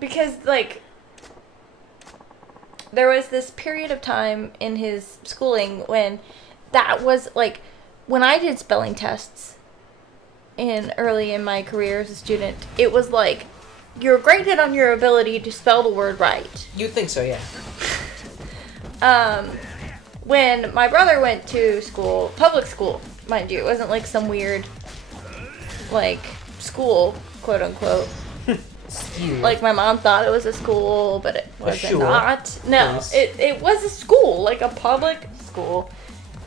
because, like, there was this period of time in his schooling when that was, like, when I did spelling tests early in my career as a student, it was like, you're graded on your ability to spell the word right. You'd think so, yeah. When my brother went to school, public school, mind you, it wasn't like some weird, like, school, quote unquote. Like, my mom thought it was a school, but it was not. No, it was a school, like a public school.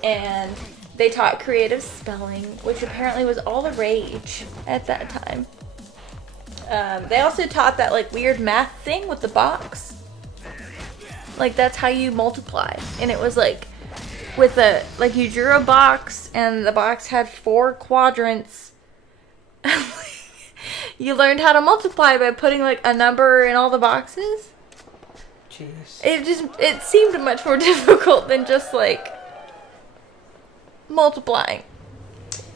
And they taught creative spelling, which apparently was all the rage at that time. They also taught that, like, weird math thing with the box. Like, that's how you multiply. And it was, like, with a, like, you drew a box, and the box had 4 quadrants. You learned how to multiply by putting, like, a number in all the boxes. Jeez. It seemed much more difficult than just, like, multiplying.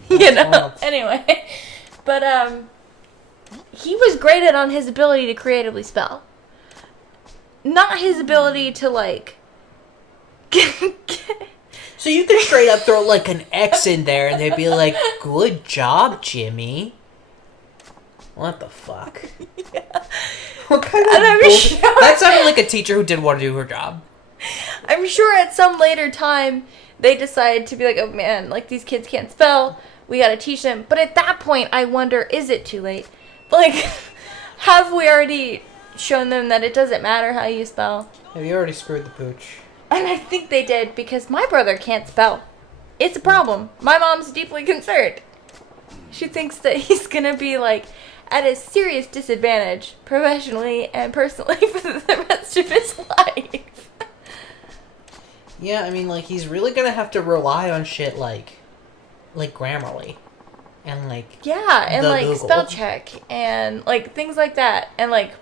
You know? Anyway. But, he was graded on his ability to creatively spell. Not his ability to, like... So you could straight up throw, like, an X in there, and they'd be like, good job, Jimmy. What the fuck? Yeah. What kind of bullshit? That sounded like a teacher who didn't want to do her job. I'm sure at some later time, they decided to be like, oh man, like, these kids can't spell. We gotta teach them. But at that point, I wonder, is it too late? Like, have we already shown them that it doesn't matter how you spell? Have you already screwed the pooch? And I think they did, because my brother can't spell. It's a problem. My mom's deeply concerned. She thinks that he's gonna be, like, at a serious disadvantage, professionally and personally, for the rest of his life. Yeah, I mean, like, he's really gonna have to rely on shit like Grammarly. And, like... Yeah, and, like, Google. spell check, and, like, things like that. And, like,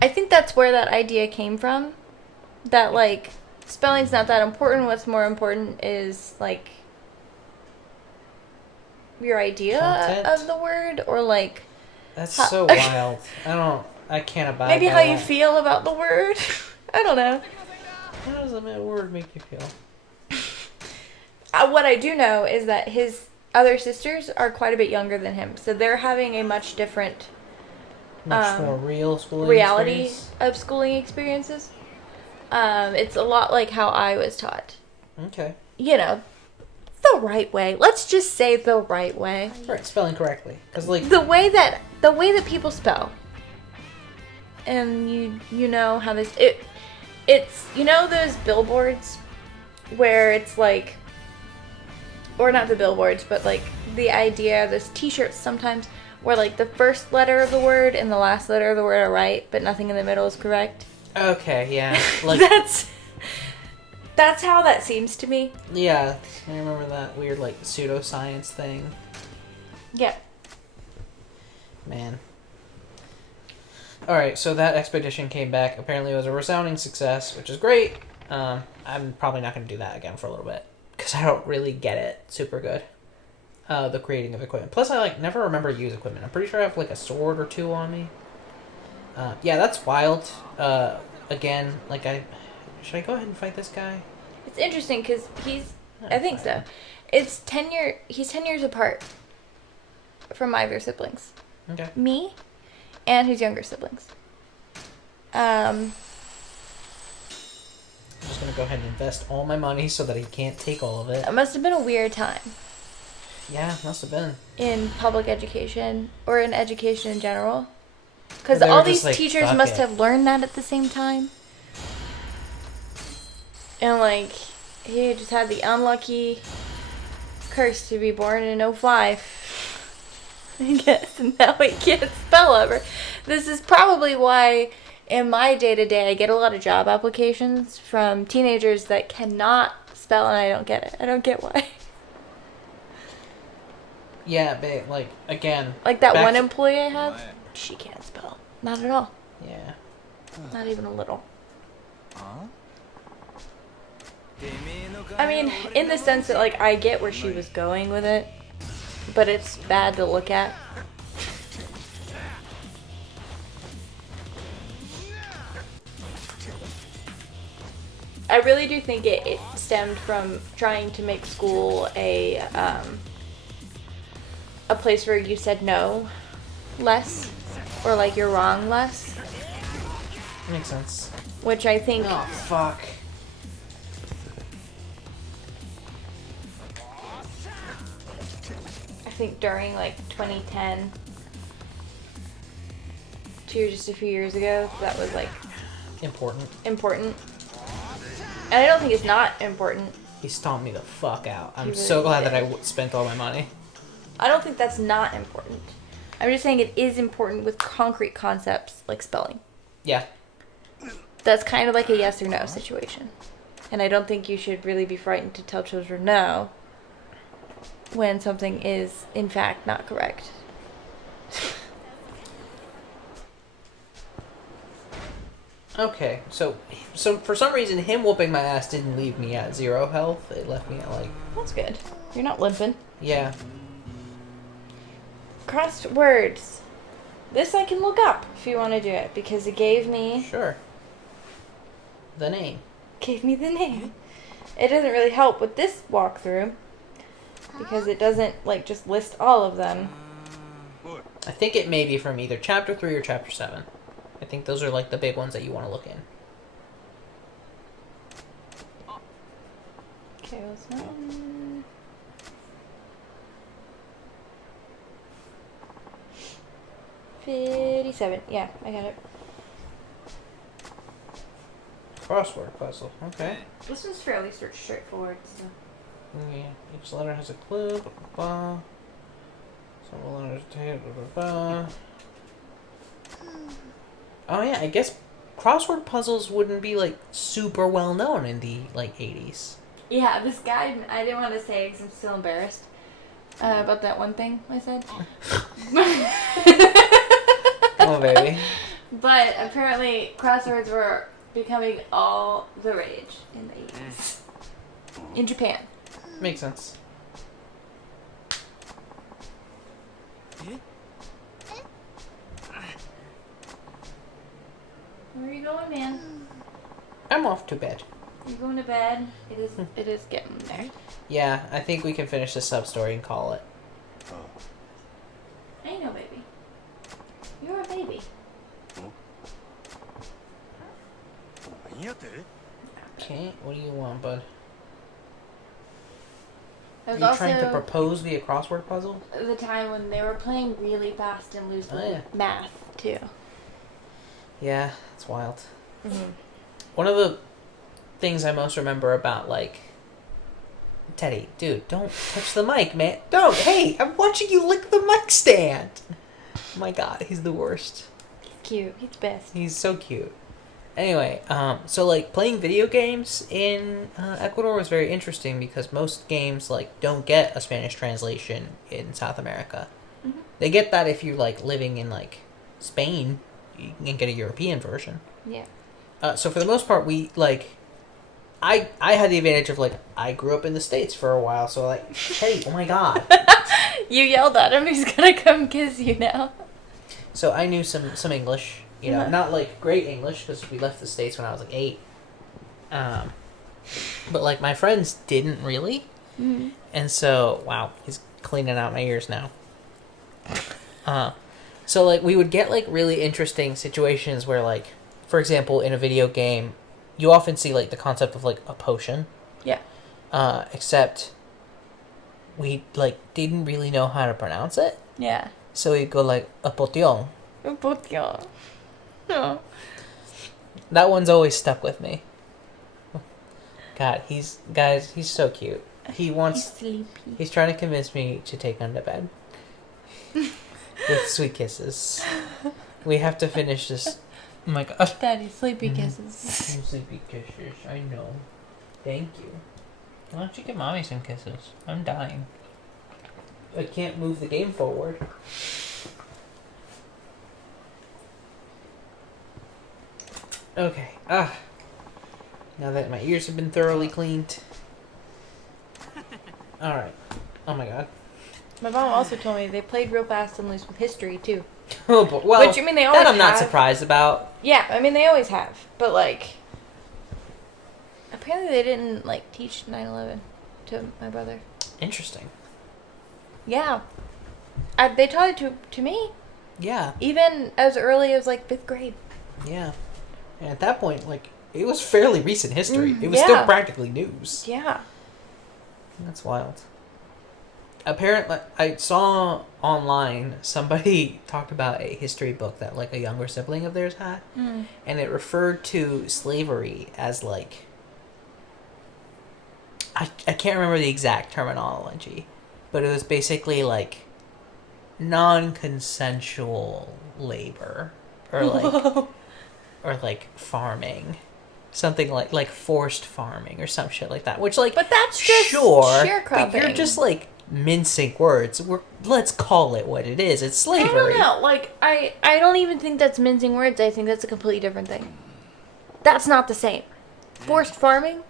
I think that's where that idea came from. That, like, spelling's not that important. What's more important is, like, your idea Content? of the word, or, like... That's so wild. I can't abide maybe by how you that. feel about the word. I don't know. How does that word make you feel? What I do know is that his other sisters are quite a bit younger than him, so they're having a much different Much more real schooling reality experience? of schooling experiences. It's a lot like how I was taught. Okay. You know, the right way. Let's just say the right way. Right, spelling correctly. 'Cause, like... The way that people spell. And you know how this... It's, you know those billboards where it's like... Or not the billboards, but, like, the idea, those t-shirts sometimes, where, like, the first letter of the word and the last letter of the word are right, but nothing in the middle is correct. Okay, yeah. Like, that's how that seems to me. yeah, I remember that weird, like, pseudoscience thing. Yeah. Man. Alright, so that expedition came back. Apparently it was a resounding success, which is great. I'm probably not going to do that again for a little bit, because I don't really get it super good. The creating of equipment. Plus, I, like, never remember to use equipment. I'm pretty sure I have, like, a sword or 2 on me. Yeah, that's wild. Again, like, should I go ahead and fight this guy? It's interesting, because I think so. He's 10 years apart from my other siblings. Okay. Me and his younger siblings. I'm just gonna go ahead and invest all my money so that he can't take all of it. It must have been a weird time. Yeah, must have been. In public education, or in education in general. Because They were all just these like, teachers "Fuck must it." have learned that at the same time. And, like, he just had the unlucky curse to be born in 05. I guess, and now he can't spell ever. This is probably why, in my day-to-day, I get a lot of job applications from teenagers that cannot spell, and I don't get it. I don't get why. Yeah, but, like, again... Like that one employee I have, she can't spell. Not at all. Yeah. Not even a little. I mean, in the sense that, like, I get where she was going with it, but it's bad to look at. I really do think it stemmed from trying to make school a place where you said no less, or like you're wrong less. Makes sense. Which I think. Oh fuck. I think during like 2010 to just a few years ago, that was like important. And I don't think it's not important. He stomped me the fuck out. I'm so glad that I spent all my money. I don't think that's not important. I'm just saying it is important with concrete concepts like spelling. Yeah. That's kind of like a yes or no situation. And I don't think you should really be frightened to tell children no when something is, in fact, not correct. Okay, so for some reason, him whooping my ass didn't leave me at 0 health. It left me at like... That's good. You're not limping. Yeah. Crosswords. This I can look up if you want to do it, because it gave me... Sure. The name. Gave me the name. It doesn't really help with this walkthrough, because it doesn't, like, just list all of them. I think it may be from either Chapter 3 or Chapter 7. I think those are, like, the big ones that you want to look in. Okay, what's that one? $57. Yeah, I got it. Crossword puzzle. Okay. This one's fairly straightforward. So. Yeah. Each letter has a clue. Blah, blah, blah. Several letters. Blah, blah, blah. Oh yeah, I guess crossword puzzles wouldn't be like super well known in the like 80s. Yeah, this guy, I didn't want to say because I'm still embarrassed about that one thing I said. Oh baby. But apparently crosswords were becoming all the rage in the 80s. In Japan. Makes sense. Where are you going, man? I'm off to bed. You're going to bed? It is getting there. Yeah, I think we can finish the sub-story and call it. I know, baby. You're a baby. Okay, what do you want, bud? Are you trying to propose via crossword puzzle? The time when they were playing really fast and losing math, too. Yeah, it's wild. Mm-hmm. One of the things I most remember about, like... Teddy, dude, don't touch the mic, man. Don't! Hey, I'm watching you lick the mic stand! Oh my god, he's the worst. He's cute. He's the best. He's so cute. Anyway, so, like, playing video games in Ecuador was very interesting because most games, like, don't get a Spanish translation in South America. Mm-hmm. They get that if you're, like, living in, like, Spain. You can get a European version. Yeah. So for the most part, we, like... I had the advantage of, like, I grew up in the States for a while, so, like, hey, oh my god. You yelled at him, he's gonna come kiss you now. So I knew some English. You know, not like great English because we left the States when I was like 8. But like my friends didn't really. Mm-hmm. And so, wow, he's cleaning out my ears now. So like we would get like really interesting situations where like, for example, in a video game, you often see like the concept of like a potion. Yeah. Except we like didn't really know how to pronounce it. Yeah. So we'd go like a potion. A potion. Oh. That one's always stuck with me. God, he's so cute. He's sleepy. He's trying to convince me to take him to bed. With sweet kisses. We have to finish this. Oh my gosh. Daddy, sleepy kisses. Sleepy kisses, I know. Thank you. Why don't you give mommy some kisses? I'm dying. I can't move the game forward. Okay. Now that my ears have been thoroughly cleaned. Alright. Oh my god. My mom also told me they played real fast and loose with history, too. Oh, but, well, which, I mean, they always that I'm not have. surprised about. Yeah, I mean, they always have. But, like, apparently they didn't, like, teach 9/11 to my brother. Interesting. Yeah. They taught it to me. Yeah. Even as early as, like, 5th grade. Yeah. And at that point, like, it was fairly recent history. It was still practically news. Yeah. That's wild. Apparently, I saw online somebody talked about a history book that, like, a younger sibling of theirs had. And it referred to slavery as, like... I can't remember the exact terminology. But it was basically, like, non-consensual labor. Or, like... or, like, farming. Something like forced farming or some shit like that. Which, like... But that's just sharecropping. But you're just, like, mincing words. Let's call it what it is. It's slavery. I don't know. Like, I don't even think that's mincing words. I think that's a completely different thing. That's not the same. Forced farming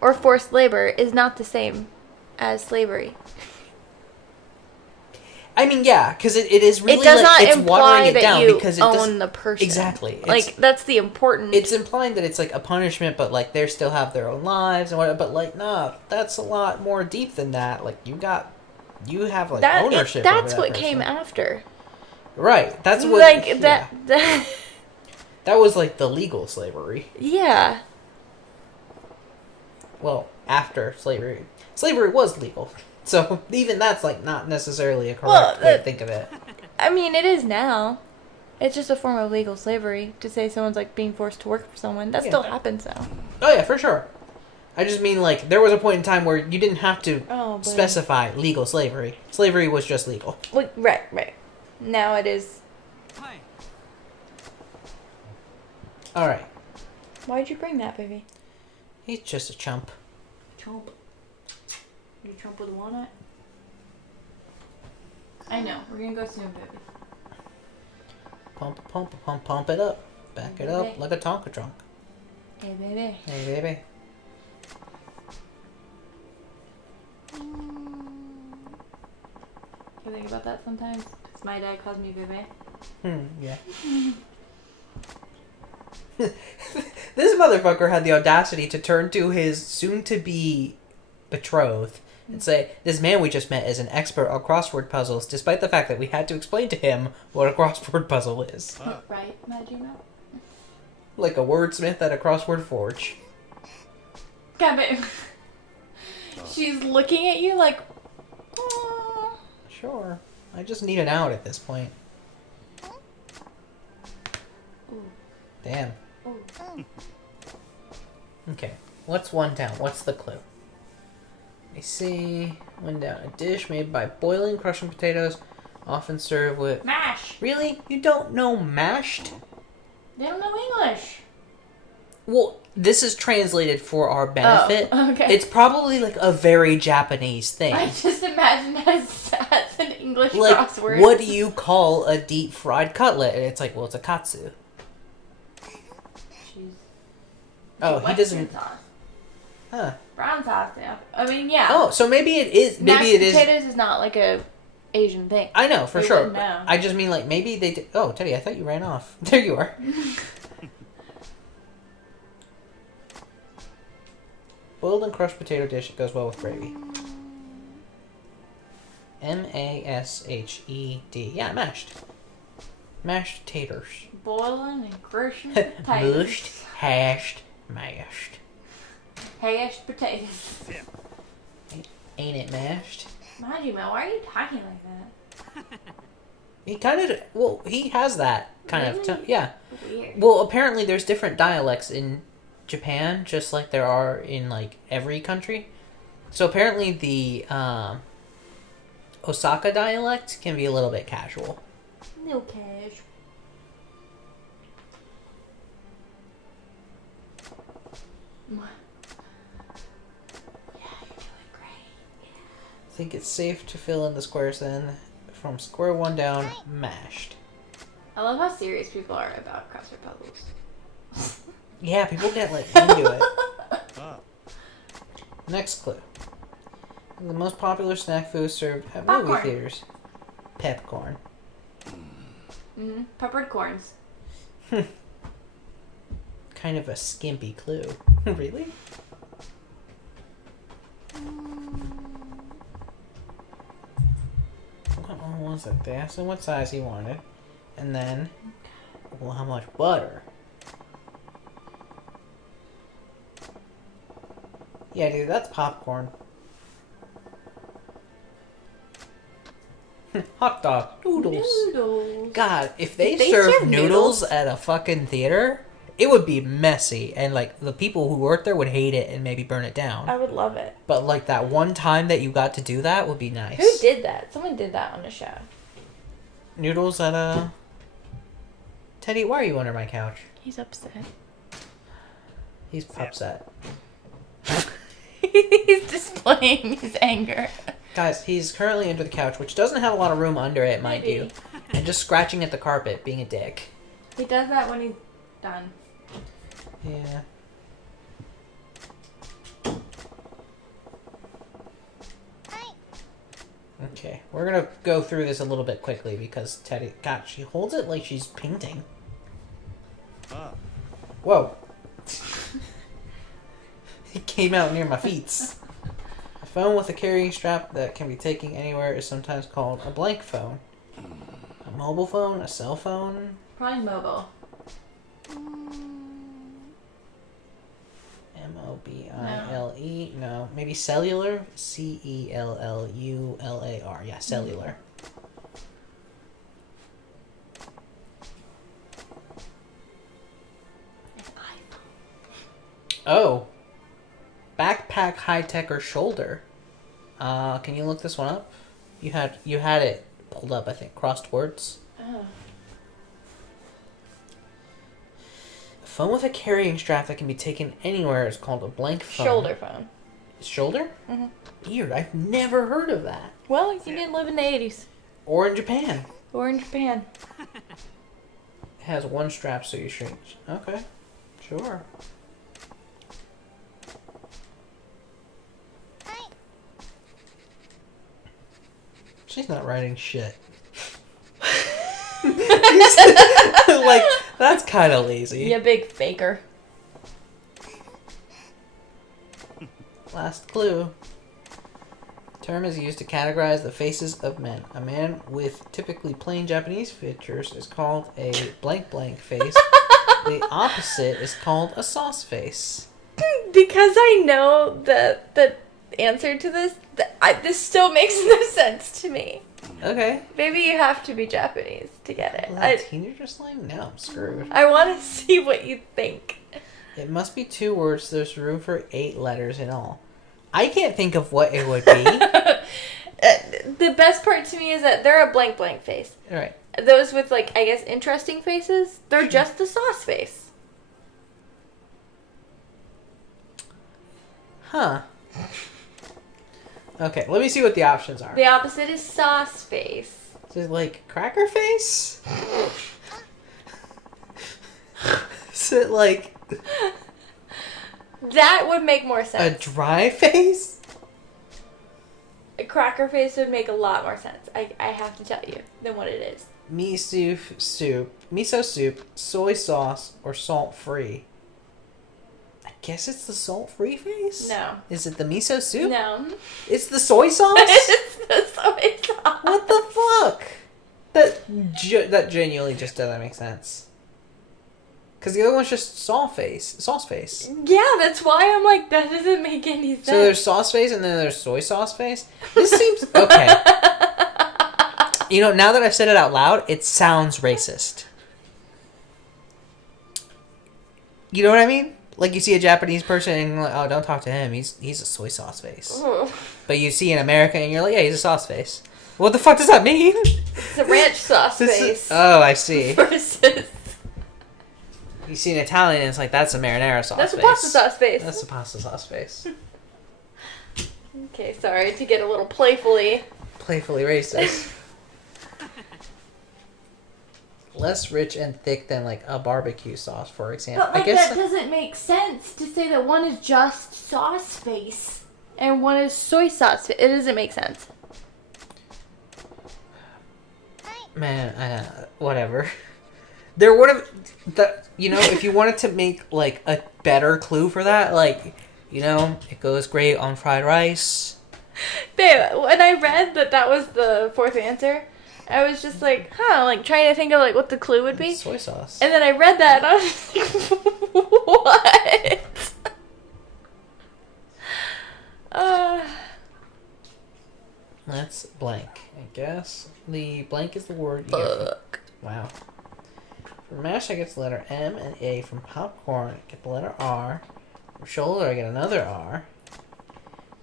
or forced labor is not the same as slavery. I mean, yeah, because it is really, it does not it's imply watering it that down you because it own the person. Exactly. Like, that's the important... It's implying that it's, like, a punishment, but, like, they still have their own lives and whatever. But, like, nah, that's a lot more deep than that. Like, you have, like, ownership over that's that what person. came after. Right. That's what... Like, that... That was, like, the legal slavery. Yeah. Well, after slavery. Slavery was legal. So, even that's, like, not necessarily a correct way to think of it. I mean, it is now. It's just a form of legal slavery to say someone's, like, being forced to work for someone. That still happens now. Oh, yeah, for sure. I just mean, like, there was a point in time where you didn't have to specify legal slavery. Slavery was just legal. Well, right. Now it is... Alright. Why'd you bring that, baby? He's just a chump. Chump. You chump with a walnut? I know. We're gonna go soon, baby. Pump it up. Back it up like a Tonka trunk. Hey, baby. Hey, baby. I think about that sometimes. Because my dad calls me baby. Yeah. This motherfucker had the audacity to turn to his soon-to-be betrothed and say, "This man we just met is an expert on crossword puzzles, despite the fact that we had to explain to him what a crossword puzzle is." Right, Magino? Like a wordsmith at a crossword forge. God, babe. She's looking at you like... Aww. Sure. I just need an out at this point. Ooh. Damn. Ooh. Okay. What's one down? What's the clue? Let me see. One down. A dish made by boiling, crushing potatoes, often served with... Mash! Really? You don't know mashed? They don't know English. Well, this is translated for our benefit. Oh, okay. It's probably like a very Japanese thing. I just imagined as an English like, crossword. What do you call a deep fried cutlet? And it's like, well, it's a katsu. Oh, he doesn't... Sauce. Huh. Brown sauce, yeah. I mean, yeah. Oh, so maybe it is... Maybe it is... Mashed potatoes is not like a Asian thing. I know, for We sure. wouldn't know. I just mean, like, maybe they did... Oh, Teddy, I thought you ran off. There you are. Boiled and crushed potato dish. It goes well with gravy. M-A-S-H-E-D. Yeah, mashed. Mashed taters. Boiling and crushing potatoes. Mushed, hashed, mashed. Hashed potatoes. Ain't it mashed? Mind why are you talking like that? He kind of... Well, he has that kind Really? of... Yeah. Weird. Well, apparently there's different dialects in Japan, just like there are in, like, every country. So apparently the Osaka dialect can be a little bit casual. No cash. I think it's safe to fill in the squares then. From square one down, mashed. I love how serious people are about crossword puzzles. Yeah, people get, like, into it. Next clue. The most popular snack food served at movie theaters. Pepcorn. Mm-hmm. Peppered corns. Kind of a skimpy clue. Really? what was it? They asked him what size he wanted. And then, well, how much butter? Yeah, dude, that's popcorn. Hot dog. Noodles. God, if they served noodles at a fucking theater, it would be messy. And, like, the people who work there would hate it and maybe burn it down. I would love it. But, like, that one time that you got to do that would be nice. Who did that? Someone did that on the show. Noodles at a... Teddy, why are you under my couch? He's upset. He's upset. He's displaying his anger. Guys, he's currently under the couch, which doesn't have a lot of room under it, mind you. And just scratching at the carpet, being a dick. He does that when he's done. Yeah. Okay, we're gonna go through this a little bit quickly because Teddy... God, she holds it like she's painting. Whoa. He came out near my feet. A phone with a carrying strap that can be taken anywhere is sometimes called a blank phone. A mobile phone, a cell phone. Probably mobile. M-O-B-I-L-E. No, maybe cellular. C-E-L-L-U-L-A-R. Yeah, cellular. Oh. Backpack, high tech, or shoulder. Can you look this one up? You had it pulled up, I think. Crossed words. Oh. A phone with a carrying strap that can be taken anywhere is called a blank phone. Shoulder phone. Shoulder? Mm-hmm. Weird. I've never heard of that. Well, you didn't live in the 80s. Or in Japan. Or in Japan. It has one strap, so you shrink. Okay. Sure. She's not writing shit. Like, that's kind of lazy. You big faker. Last clue. Term is used to categorize the faces of men. A man with typically plain Japanese features is called a blank blank face. The opposite is called a sauce face. Because I know the answer to this, this still makes no sense to me. Okay. Maybe you have to be Japanese to get it. Teenager slang? No, I'm screwed. I want to see what you think. It must be 2 words. So there's room for 8 letters in all. I can't think of what it would be. The best part to me is that they're a blank blank face. All right. Those with, like, I guess, interesting faces, they're just the sauce face. Huh. Okay, let me see what the options are. The opposite is sauce face. Is it like cracker face? Is it like... That would make more sense. A dry face? A cracker face would make a lot more sense, I have to tell you, than what it is. Miso soup, soy sauce, or salt-free. I guess it's the salt-free face? No. Is it the miso soup? No. It's the soy sauce? It's the soy sauce. What the fuck? That genuinely just doesn't make sense. Because the other one's just sauce face. Yeah, that's why I'm like, that doesn't make any sense. So there's sauce face and then there's soy sauce face? This seems... Okay. You know, now that I've said it out loud, it sounds racist. You know what I mean? Like, you see a Japanese person and you're like, oh, don't talk to him. He's a soy sauce face. Ooh. But you see an American and you're like, yeah, he's a sauce face. What the fuck does that mean? It's a ranch sauce face. Oh, I see. Versus... You see an Italian and it's like, that's a marinara sauce That's face. a pasta sauce face. That's a pasta sauce face. Okay, sorry to get a little playfully racist. Less rich and thick than like a barbecue sauce, for example. But like, I guess that doesn't make sense to say that one is just sauce face and one is soy sauce face. It doesn't make sense. Man, whatever. There would have, if you wanted to make like a better clue for that, like, it goes great on fried rice. Babe, when I read that was the fourth answer, I was just like, like trying to think of like what the clue would be. Soy sauce. And then I read that and I was like, what? That's blank, I guess. The blank is the word. Fuck. Wow. For mash, I get the letter M and A. From popcorn, I get the letter R. From shoulder, I get another R.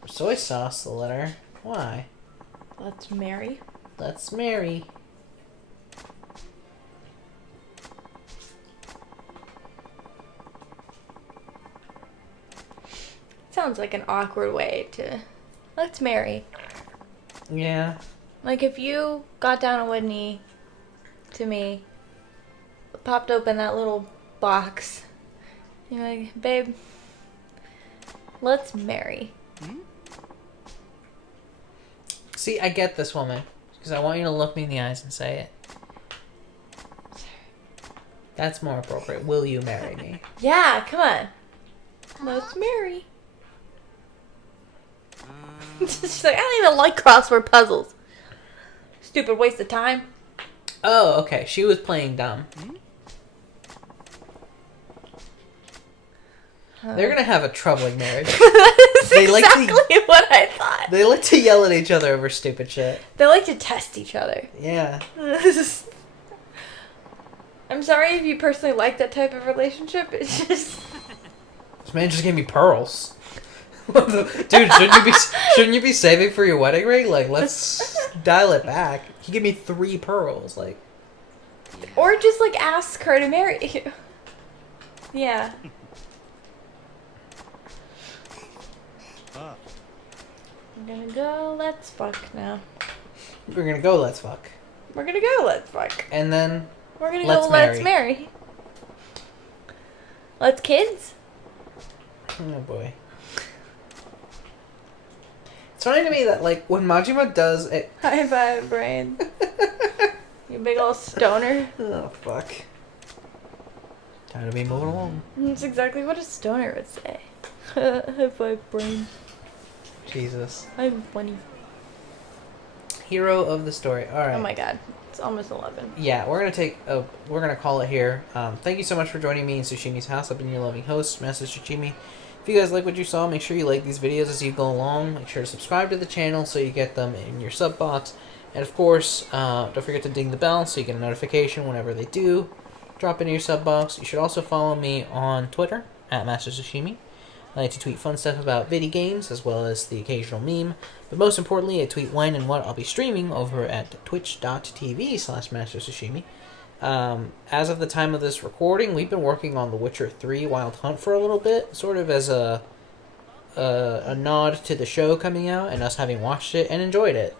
For soy sauce, the letter Y. Let's marry. Let's marry. Sounds like an awkward way to... Let's marry. Yeah. Like if you got down on one knee to me, popped open that little box, you're like, babe, let's marry. See, I get this woman. Because I want you to look me in the eyes and say it. That's more appropriate. Will you marry me? Yeah, come on. Let's marry. She's like, I don't even like crossword puzzles. Stupid waste of time. Oh, okay. She was playing dumb. They're gonna have a troubling marriage. That's exactly what I thought. They like to yell at each other over stupid shit. They like to test each other. Yeah. I'm sorry if you personally like that type of relationship. It's just... This man just gave me pearls. Dude, shouldn't you be saving for your wedding ring? Like, let's dial it back. He gave me 3 pearls, like. Or just like ask her to marry you. Yeah. We're gonna go, let's fuck now. We're gonna go, let's fuck. We're gonna go, let's fuck. And then we're gonna let's go, marry. let's marry. Let's kids? Oh boy. It's funny to me that, like, when Majima does it... High five, brain. You big old stoner. Oh, fuck. Time to be moving along. That's exactly what a stoner would say. High five, brain. Jesus. I'm funny. Hero of the story. Alright. Oh my god. It's almost 11. Yeah, we're gonna call it here. Thank you so much for joining me in Sushimi's house. I've been your loving host, Master Sushimi. If you guys like what you saw, make sure you like these videos as you go along. Make sure to subscribe to the channel so you get them in your sub box. And of course, don't forget to ding the bell so you get a notification whenever they do drop into your sub box. You should also follow me on Twitter, @MasterSushimi. I like to tweet fun stuff about video games, as well as the occasional meme. But most importantly, I tweet when and what I'll be streaming over at twitch.tv/MasterSushimi. As of the time of this recording, we've been working on The Witcher 3 Wild Hunt for a little bit, sort of as a nod to the show coming out and us having watched it and enjoyed it.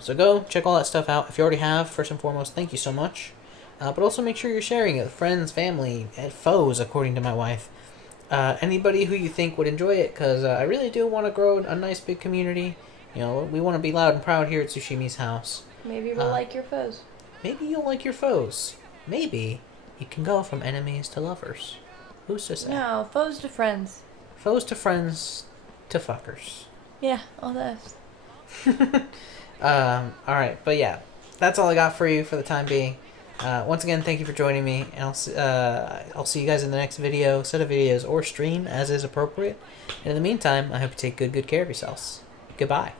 So go check all that stuff out. If you already have, first and foremost, thank you so much. But also make sure you're sharing it with friends, family, and foes, according to my wife. Anybody who you think would enjoy it, because I really do want to grow a nice big community. You know, we want to be loud and proud here at Sushimi's house. Maybe we'll like your foes. Maybe you'll like your foes. Maybe you can go from enemies to lovers. Who's to say? No, foes to friends. Foes to friends to fuckers. Yeah, all that. Alright, but yeah, that's all I got for you for the time being. Once again, thank you for joining me, and I'll see you guys in the next video, set of videos, or stream, as is appropriate. And in the meantime, I hope you take good care of yourselves. Goodbye.